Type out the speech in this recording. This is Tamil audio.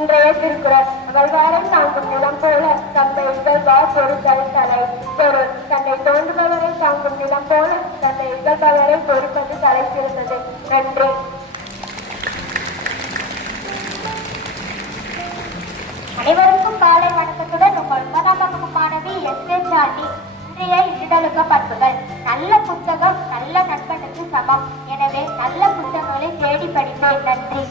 இன்றைய திருக்குறள் வல்வாரை தாங்கும் நிலம் போல தந்தை இகழ்வார் பொறுத்தல் தலை. பொருள்: தன்னை தோன்றுபவரை தாங்கும் நிலம் போல தன்னை இகழ்பவரை பொறுப்பது தலை சிறந்தது. நன்றி. அனைவருக்கும் காலை வணக்கத்துடன் உங்கள் 9ஆம் வகுப்பு மாணவி எஸ். சாண்டி. இன்றைய ஈடொழுக்க பண்புகள். நல்ல புத்தகம் நல்ல நண்பனுக்கு சமம். எனவே நல்ல புத்தகங்களை தேடி படிப்பேன். நன்றி.